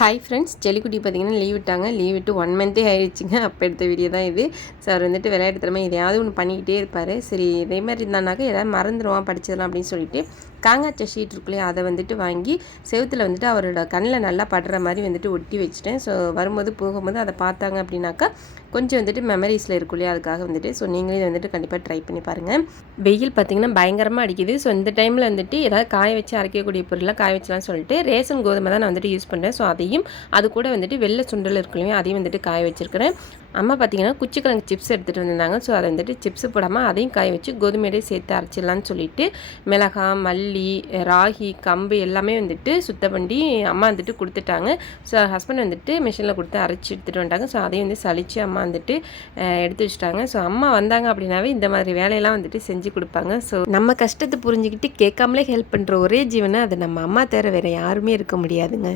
Hi friends, ஜெலிக்குட்டி பார்த்திங்கன்னா leave விட்டாங்க. Leave விட்டு 1 மந்த்தே ஆயிடுச்சுங்க. அப்போ எடுத்த வீடியோ தான் இது. ஸோ அவர் வந்துட்டு விளையாட்டு திறமை எதையாவது ஒன்று பண்ணிக்கிட்டே இருப்பார். சரி இதே மாதிரி இருந்தானாக்கா எதாவது மறந்துடுவான் படிச்சதெல்லாம் அப்படின்னு சொல்லிட்டு காங்காச்ச ஷீட் இருக்குல்லையே அதை வந்துட்டு வாங்கி செவுத்தில் வந்துட்டு அவரோட கண்ணில் நல்லா படுற மாதிரி வந்துட்டு ஒட்டி வச்சுட்டேன். ஸோ வரும்போது போகும்போது அதை பார்த்தாங்க அப்படின்னாக்கா கொஞ்சம் வந்துட்டு மெமரிஸில் இருக்கும் இல்லையா, அதுக்காக வந்துட்டு ஸோ நீங்களே வந்துட்டு கண்டிப்பாக ட்ரை பண்ணி பாருங்கள். வெயில் பார்த்திங்கன்னா பயங்கரமாக அடிக்குது. ஸோ இந்த டைமில் வந்துட்டு ஏதாவது காய வச்சு அரைக்கக்கூடிய பொருளாக காய வச்சலாம்னு சொல்லிட்டு ரேஷன் கோதுமை தான் நான் வந்துட்டு யூஸ் பண்ணுறேன். ஸோ அதையும் அது கூட வந்துட்டு வெள்ளை சுண்டல் இருக்குல்லையா, அதையும் வந்துட்டு காய வச்சுருக்கிறேன். அம்மா பார்த்திங்கன்னா குச்சிக்கிழங்கு சிப்ஸ் எடுத்துகிட்டு வந்திருந்தாங்க. ஸோ அதை வந்துட்டு சிப்ஸு போடாமல் அதையும் காய வச்சு கோதுமையோடய சேர்த்து அரைச்சிடலான்னு சொல்லிட்டு மிளகாய், மல்லி, ராகி, கம்பு எல்லாமே வந்துட்டு சுத்தம் பண்ணி அம்மா வந்துட்டு கொடுத்துட்டாங்க. ஸோ ஹஸ்பண்ட் வந்துட்டு மிஷினில் கொடுத்து அரைச்சி எடுத்துகிட்டு வந்துட்டாங்க. ஸோ அதையும் வந்து சலித்து அம்மா வந்துட்டு எடுத்து வச்சுட்டாங்க. ஸோ அம்மா வந்தாங்க அப்படின்னாவே இந்த மாதிரி வேலையெல்லாம் வந்துட்டு செஞ்சு கொடுப்பாங்க. ஸோ நம்ம கஷ்டத்தை புரிஞ்சுக்கிட்டு கேட்காமலே ஹெல்ப் பண்ணுற ஒரே ஜீவனை அது நம்ம அம்மா தவிர வேறு யாருமே இருக்க முடியாதுங்க.